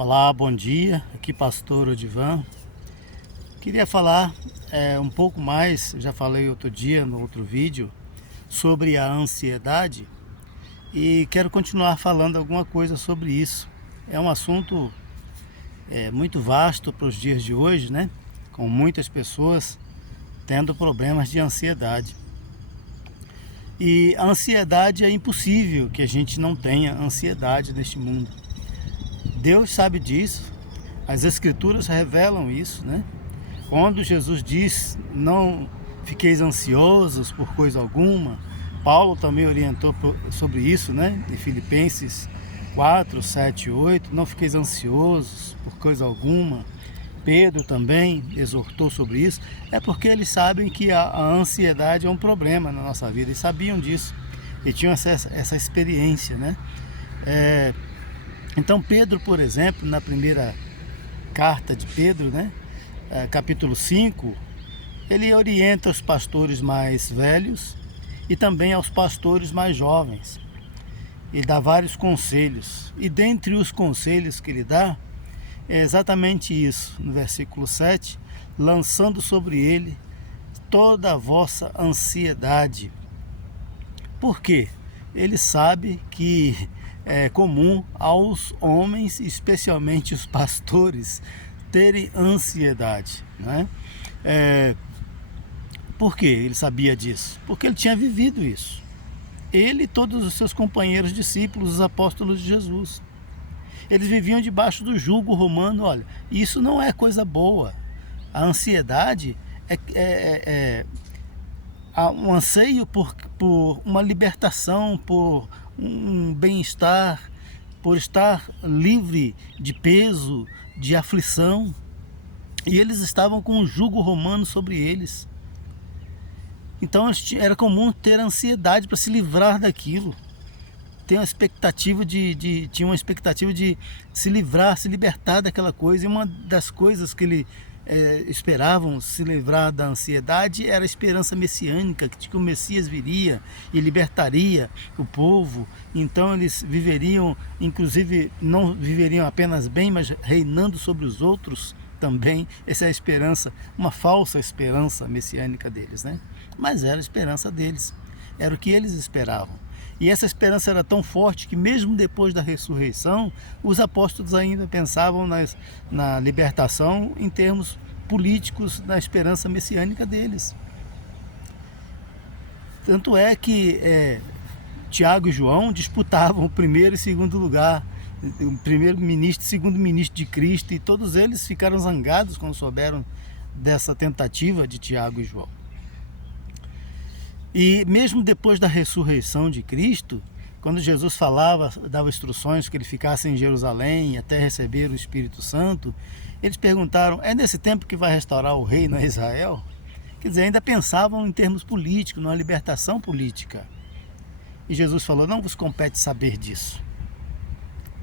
Olá, bom dia. Aqui Pastor Odivan. Queria falar um pouco mais, já falei outro dia no outro vídeo, sobre a ansiedade e quero continuar falando alguma coisa sobre isso. É um assunto muito vasto para os dias de hoje, né? Com muitas pessoas tendo problemas de ansiedade. E a ansiedade é impossível que a gente não tenha ansiedade neste mundo. Deus sabe disso, as Escrituras revelam isso, né? Quando Jesus diz, não fiqueis ansiosos por coisa alguma, Paulo também orientou sobre isso, né? Em Filipenses 4, 7 e 8, não fiqueis ansiosos por coisa alguma. Pedro também exortou sobre isso, é porque eles sabem que a ansiedade é um problema na nossa vida, e sabiam disso, e tinham essa experiência, né? Então Pedro, por exemplo, na primeira carta de Pedro, né, capítulo 5, ele orienta os pastores mais velhos e também aos pastores mais jovens. E dá vários conselhos. E dentre os conselhos que ele dá, é exatamente isso, no versículo 7, lançando sobre ele toda a vossa ansiedade. Por quê? Ele sabe que é comum aos homens, especialmente os pastores, terem ansiedade, né? Por que ele sabia disso? Porque ele tinha vivido isso. Ele e todos os seus companheiros discípulos, os apóstolos de Jesus. Eles viviam debaixo do jugo romano. Olha, isso não é coisa boa. A ansiedade é um anseio por uma libertação, por um bem-estar, por estar livre de peso, de aflição. E eles estavam com um jugo romano sobre eles. Então era comum ter ansiedade para se livrar daquilo. Tinha uma expectativa de se livrar, se libertar daquela coisa. E uma das coisas que ele esperavam se livrar da ansiedade era a esperança messiânica, que o Messias viria e libertaria o povo. Então eles viveriam, inclusive não viveriam apenas bem, mas reinando sobre os outros também. Essa é a esperança, uma falsa esperança messiânica deles, né? Mas era a esperança deles, era o que eles esperavam. E essa esperança era tão forte que mesmo depois da ressurreição, os apóstolos ainda pensavam na libertação em termos políticos, na esperança messiânica deles. Tanto é que Tiago e João disputavam o primeiro e segundo lugar, o primeiro ministro e segundo ministro de Cristo, e todos eles ficaram zangados quando souberam dessa tentativa de Tiago e João. E mesmo depois da ressurreição de Cristo, quando Jesus dava instruções que ele ficasse em Jerusalém até receber o Espírito Santo, eles perguntaram, é nesse tempo que vai restaurar o reino a Israel? Quer dizer, ainda pensavam em termos políticos, numa libertação política. E Jesus falou, não vos compete saber disso,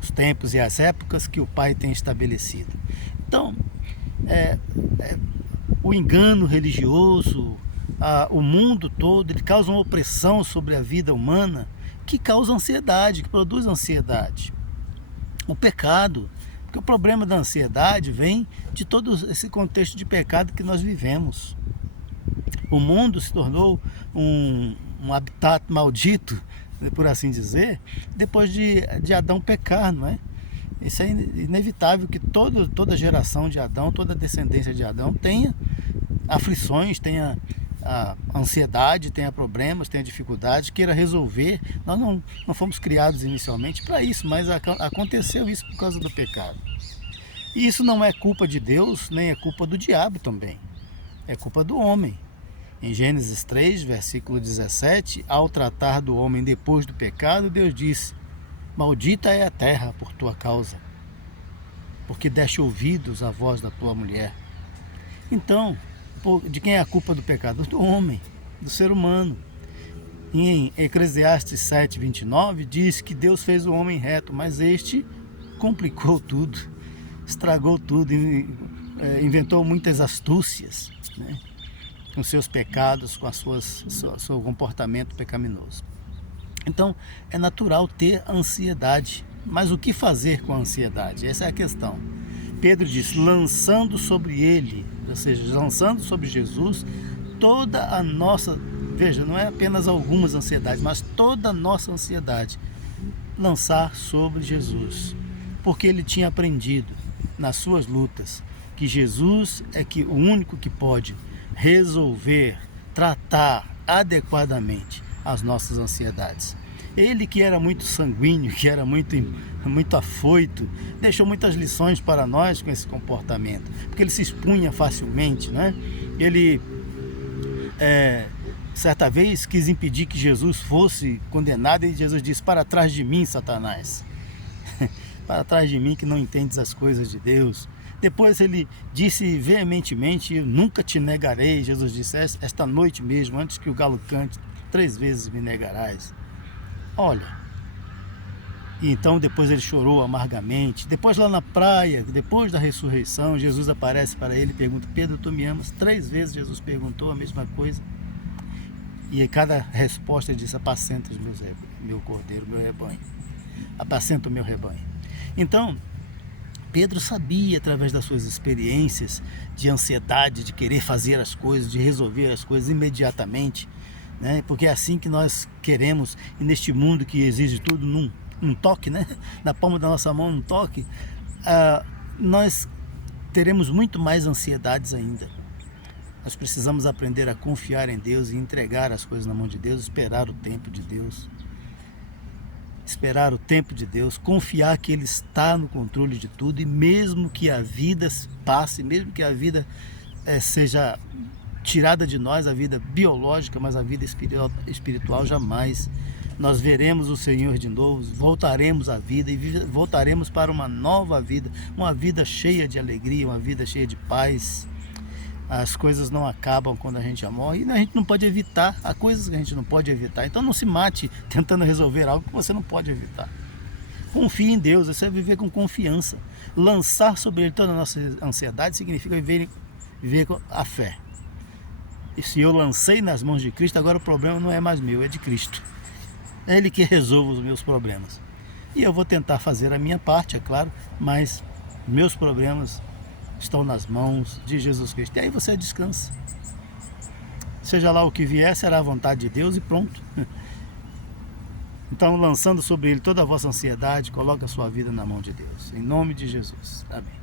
os tempos e as épocas que o Pai tem estabelecido. Então, o engano religioso, o mundo todo, ele causa uma opressão sobre a vida humana que causa ansiedade, que produz ansiedade. O pecado, porque o problema da ansiedade vem de todo esse contexto de pecado que nós vivemos. O mundo se tornou um habitat maldito, por assim dizer, depois de Adão pecar, não é? Isso é inevitável que toda geração de Adão, toda descendência de Adão tenha aflições, tenha a ansiedade, tenha problemas, tenha dificuldades, queira resolver. Nós não fomos criados inicialmente para isso, mas aconteceu isso por causa do pecado. E isso não é culpa de Deus, nem é culpa do diabo também. É culpa do homem. Em Gênesis 3, versículo 17, ao tratar do homem depois do pecado, Deus disse, maldita é a terra por tua causa, porque deste ouvidos à voz da tua mulher. Então, de quem é a culpa do pecado? Do homem, do ser humano. Em Eclesiastes 7, 29, diz que Deus fez o homem reto, mas este complicou tudo, estragou tudo, inventou muitas astúcias, né, com seus pecados, com seu comportamento pecaminoso. Então, é natural ter ansiedade, Mas o que fazer com a ansiedade? Essa é a questão. Pedro diz, lançando sobre ele, ou seja, lançando sobre Jesus toda a nossa, veja, não é apenas algumas ansiedades, mas toda a nossa ansiedade, lançar sobre Jesus, porque ele tinha aprendido nas suas lutas que Jesus é o único que pode resolver, tratar adequadamente as nossas ansiedades. Ele, que era muito sanguíneo, que era muito afoito, deixou muitas lições para nós com esse comportamento, porque ele se expunha facilmente, né? Ele certa vez quis impedir que Jesus fosse condenado, e Jesus disse, para trás de mim, Satanás, para trás de mim, que não entendes as coisas de Deus. Depois ele disse veementemente, eu nunca te negarei. Jesus disse, esta noite mesmo, antes que o galo cante, 3 vezes me negarás. Olha, e então depois ele chorou amargamente. Depois lá na praia, depois da ressurreição, Jesus aparece para ele e pergunta, Pedro, tu me amas? 3 vezes Jesus perguntou a mesma coisa. E em cada resposta ele disse, apacenta meu cordeiro, meu rebanho. Apacenta o meu rebanho. Então, Pedro sabia, através das suas experiências de ansiedade, de querer fazer as coisas, de resolver as coisas imediatamente, né? Porque é assim que nós queremos, e neste mundo que exige tudo num toque, né? Na palma da nossa mão, num toque, nós teremos muito mais ansiedades ainda. Nós precisamos aprender a confiar em Deus e entregar as coisas na mão de Deus, esperar o tempo de Deus. Esperar o tempo de Deus, confiar que Ele está no controle de tudo, e mesmo que a vida passe, mesmo que a vida seja tirada de nós, a vida biológica, mas a vida espiritual jamais. Nós veremos o Senhor de novo, voltaremos à vida e voltaremos para uma nova vida, uma vida cheia de alegria, uma vida cheia de paz. As coisas não acabam quando a gente morre, e a gente não pode evitar, há coisas que a gente não pode evitar. Então não se mate tentando resolver algo que você não pode evitar. Confie em Deus, isso é viver com confiança. Lançar sobre Ele toda a nossa ansiedade significa viver com a fé. E se eu lancei nas mãos de Cristo, agora o problema não é mais meu, é de Cristo. É Ele que resolve os meus problemas. E eu vou tentar fazer a minha parte, é claro, mas meus problemas estão nas mãos de Jesus Cristo. E aí você descansa. Seja lá o que vier, será a vontade de Deus e pronto. Então, lançando sobre Ele toda a vossa ansiedade, coloque a sua vida na mão de Deus. Em nome de Jesus. Amém.